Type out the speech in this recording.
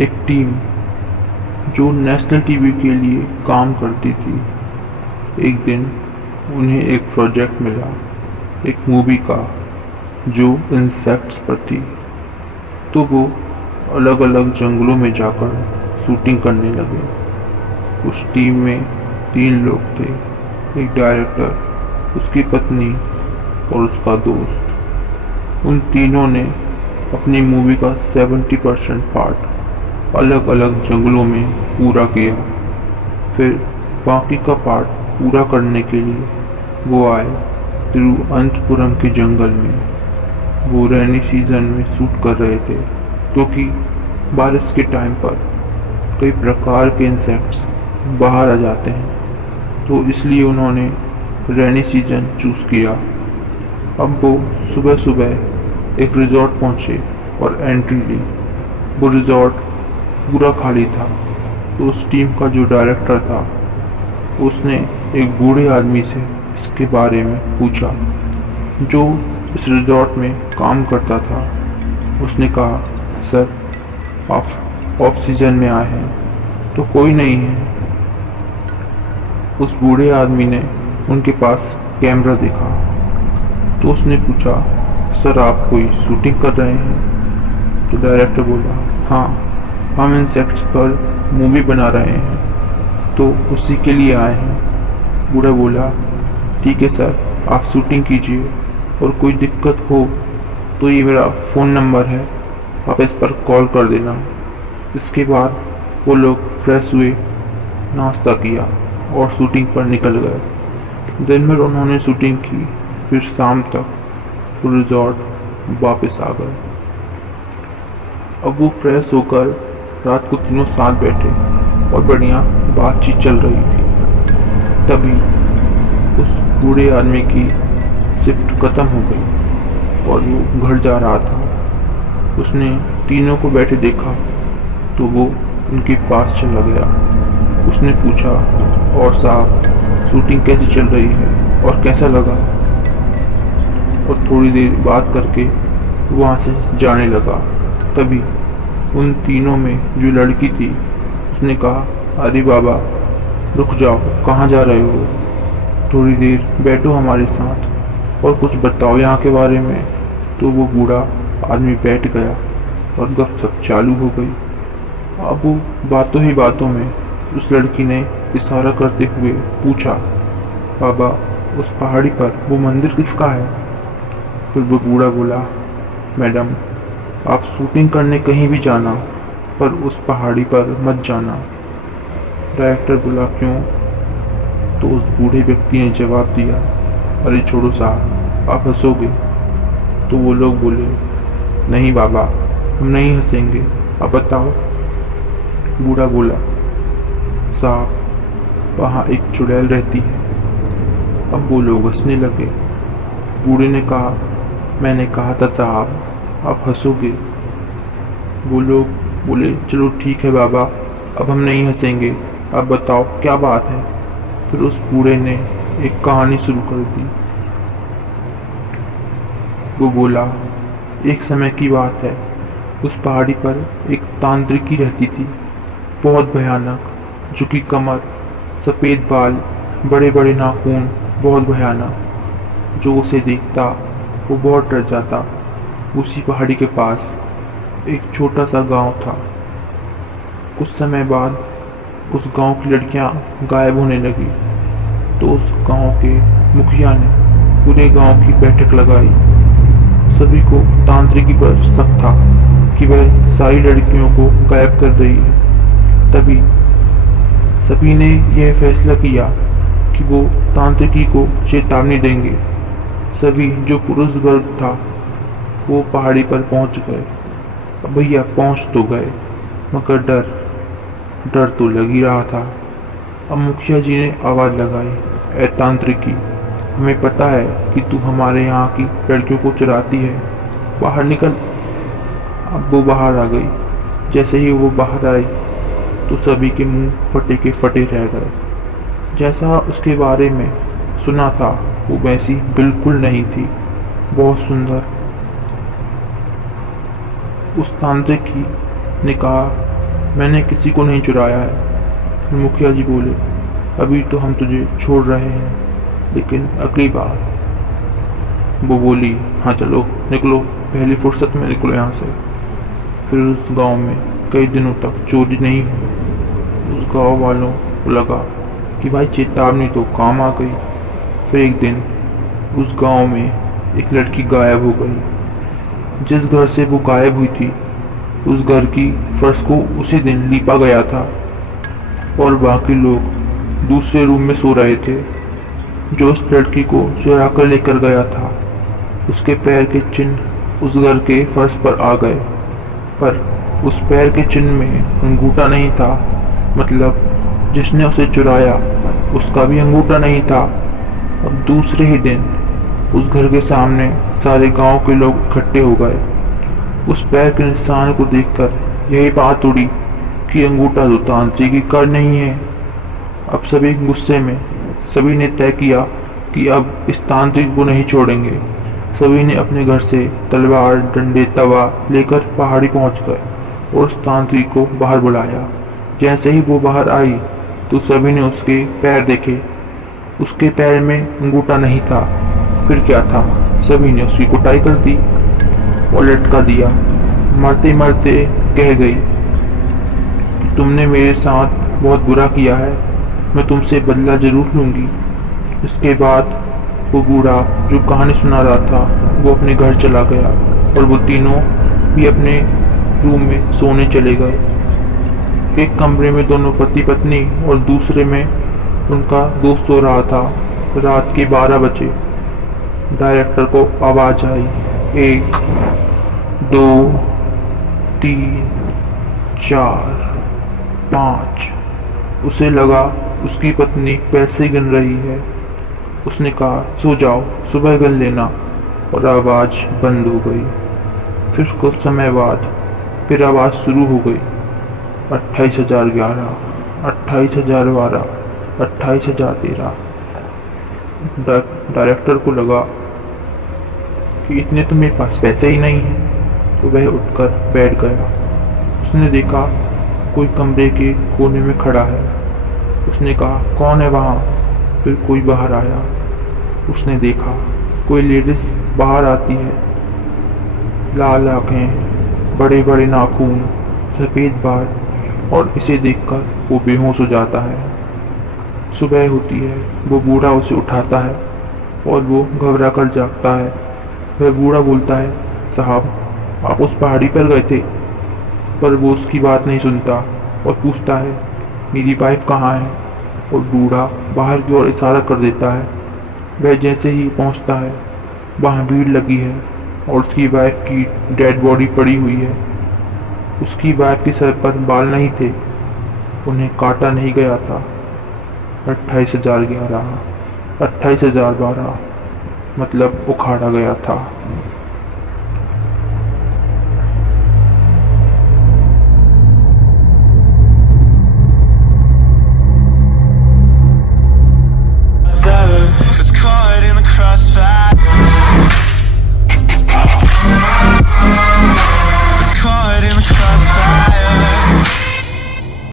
एक टीम जो national TV के लिए काम करती थी। एक दिन उन्हें एक प्रोजेक्ट मिला, एक मूवी का जो इंसेक्ट्स पर थी। तो वो अलग अलग जंगलों में जाकर शूटिंग करने लगे। उस टीम में 3 लोग थे, एक डायरेक्टर, उसकी पत्नी और उसका दोस्त। उन तीनों ने अपनी मूवी का 70% पार्ट अलग अलग जंगलों में पूरा किया। फिर बाकी का पार्ट पूरा करने के लिए वो आए तिरुवनंतपुरम के जंगल में। वो रेनी सीजन में शूट कर रहे थे क्योंकि बारिश के टाइम पर कई प्रकार के इंसेक्ट्स बाहर आ जाते हैं, तो इसलिए उन्होंने रेनी सीजन चूज किया। अब वो सुबह सुबह एक रिजॉर्ट पहुंचे और एंट्री ली। वो रिजॉर्ट पूरा खाली था, तो उस टीम का जो डायरेक्टर था उसने एक बूढ़े आदमी से इसके बारे में पूछा जो इस रिजॉर्ट में काम करता था। उसने कहा, सर आप ऑफ सीजन में आए हैं तो कोई नहीं है। उस बूढ़े आदमी ने उनके पास कैमरा देखा तो उसने पूछा, सर आप कोई शूटिंग कर रहे हैं? तो डायरेक्टर बोला, हाँ हम इंसेक्ट्स पर मूवी बना रहे हैं तो उसी के लिए आए हैं। बूढ़ा बोला, ठीक है सर आप शूटिंग कीजिए और कोई दिक्कत हो तो ये मेरा फ़ोन नंबर है, आप इस पर कॉल कर देना। इसके बाद वो लोग फ्रेश हुए, नाश्ता किया और शूटिंग पर निकल गए। दिन भर उन्होंने शूटिंग की, फिर शाम तक वो रिजॉर्ट वापस आ गए। अब वो फ्रेश होकर रात को तीनों साथ बैठे और बढ़िया बातचीत चल रही थी। तभी उस बूढ़े आदमी की शिफ्ट खत्म हो गई और वो घर जा रहा था। उसने तीनों को बैठे देखा तो वो उनके पास चला गया। उसने पूछा, और साहब शूटिंग कैसी चल रही है और कैसा लगा? और थोड़ी देर बात करके वहाँ से जाने लगा। तभी उन तीनों में जो लड़की थी उसने कहा, अरे बाबा रुक जाओ, कहाँ जा रहे हो? थोड़ी देर बैठो हमारे साथ और कुछ बताओ यहाँ के बारे में। तो वो बूढ़ा आदमी बैठ गया और गपशप चालू हो गई। अब वो बातों ही बातों में उस लड़की ने इशारा करते हुए पूछा, बाबा उस पहाड़ी पर वो मंदिर किसका है? फिर वो बूढ़ा बोला, मैडम आप शूटिंग करने कहीं भी जाना पर उस पहाड़ी पर मत जाना। डायरेक्टर बोला, क्यों? तो उस बूढ़े व्यक्ति ने जवाब दिया, अरे छोड़ो साहब आप हंसोगे। तो वो लोग बोले, नहीं बाबा हम नहीं हंसेंगे, आप बताओ। बूढ़ा बोला, साहब वहाँ एक चुड़ैल रहती है। अब वो लोग हंसने लगे। बूढ़े ने कहा, मैंने कहा था साहब आप हंसोगे। वो लोग बोले, चलो ठीक है बाबा अब हम नहीं हंसेंगे, आप बताओ क्या बात है। फिर उस बूढ़े ने एक कहानी शुरू कर दी। वो बोला, एक समय की बात है, उस पहाड़ी पर एक तांत्रिकी रहती थी, बहुत भयानक, झुकी कमर, सफ़ेद बाल, बड़े बड़े नाखून, बहुत भयानक। जो उसे देखता वो बहुत डर जाता। उसी पहाड़ी के पास एक छोटा सा गांव था। कुछ समय बाद उस गांव की लड़कियां गायब होने लगी, तो उस गांव के मुखिया ने पूरे गांव की बैठक लगाई। सभी को तांत्रिकी पर शक था कि वह सारी लड़कियों को गायब कर रही है। तभी सभी ने यह फैसला किया कि वो तांत्रिकी को चेतावनी देंगे। सभी जो पुरुष वर्ग था वो पहाड़ी पर पहुंच गए। अब भैया पहुंच तो गए मगर डर तो लग ही रहा था। अब मुखिया जी ने आवाज लगाई, ए तांत्रिकी हमें पता है कि तू हमारे यहाँ की लड़कियों को चुराती है, बाहर निकल। अब वो बाहर आ गई। जैसे ही वो बाहर आई तो सभी के मुंह फटे के फटे रह गए। जैसा उसके बारे में सुना था वो वैसी बिल्कुल नहीं थी, बहुत सुंदर। उस तांत्रिकी ने कहा, मैंने किसी को नहीं चुराया है। फिर मुखिया जी बोले, अभी तो हम तुझे छोड़ रहे हैं, लेकिन अगली बार। वो बोली, हाँ चलो निकलो, पहली फुर्सत में निकलो यहाँ से। फिर उस गांव में कई दिनों तक चोरी नहीं हुई। उस गांव वालों को लगा कि भाई चेतावनी तो काम आ गई। फिर एक दिन उस गांव में एक लड़की गायब हो गई। जिस घर से वो गायब हुई थी, उस घर की फर्श को उसी दिन लीपा गया था और बाकी लोग दूसरे रूम में सो रहे थे। जो उस लड़की को चुरा कर लेकर गया था, उसके पैर के चिन्ह उस घर के फर्श पर आ गए, पर उस पैर के चिन्ह में अंगूठा नहीं था। मतलब जिसने उसे चुराया उसका भी अंगूठा नहीं था। अब दूसरे ही दिन उस घर के सामने सारे गांव के लोग इकट्ठे हो गए। उस पैर के निशान को देखकर यही बात उड़ी कि अंगूठा तो तांत्रिक का नहीं है। अब सभी गुस्से में सभी ने तय किया कि अब इस तांत्रिक को नहीं छोड़ेंगे। सभी ने अपने घर से तलवार, डंडे, तवा लेकर पहाड़ी पहुंच गए और उस तांत्रिक को बाहर बुलाया। जैसे ही वो बाहर आई तो सभी ने उसके पैर देखे। उसके पैर में अंगूठा नहीं था। फिर क्या था, सभी ने उसकी कुटाई कर दी और लटका दिया। मरते मरते कह गई कि तुमने मेरे साथ बहुत बुरा किया है, मैं तुमसे बदला जरूर लूंगी। इसके बाद वो बूढ़ा जो कहानी सुना रहा था वो अपने घर चला गया और वो तीनों भी अपने रूम में सोने चले गए। एक कमरे में दोनों पति पत्नी और दूसरे में उनका दोस्त सो रहा था। रात के 12 बजे डायरेक्टर को आवाज आई, 1 2 3 4 5। उसे लगा उसकी पत्नी पैसे गिन रही है। उसने कहा, सो जाओ, सुबह गिन लेना, और आवाज बंद हो गई। फिर कुछ समय बाद फिर आवाज शुरू हो गई, 28,011, 28,012, 28,013। डायरेक्टर को लगा कि इतने तो मेरे पास पैसे ही नहीं हैं, तो वह उठकर बैठ गया। उसने देखा कोई कमरे के कोने में खड़ा है। उसने कहा, कौन है वहाँ? फिर कोई बाहर आया। उसने देखा कोई लेडीज बाहर आती है। लाल आंखें, बड़े बड़े नाखून, सफ़ेद बाल, और इसे देखकर वो बेहोश हो जाता है। सुबह होती है, वो बूढ़ा उसे उठाता है और वो घबरा कर जागता है। वह बूढ़ा बोलता है, साहब आप उस पहाड़ी पर गए थे? पर वो उसकी बात नहीं सुनता और पूछता है, मेरी वाइफ कहाँ है? और बूढ़ा बाहर की ओर इशारा कर देता है। वह जैसे ही पहुंचता है, वहाँ भीड़ लगी है और उसकी वाइफ की डेड बॉडी पड़ी हुई है। उसकी वाइफ के सर पर बाल नहीं थे, उन्हें काटा नहीं गया था। 28,011, 28,012 मतलब उखाड़ा गया था।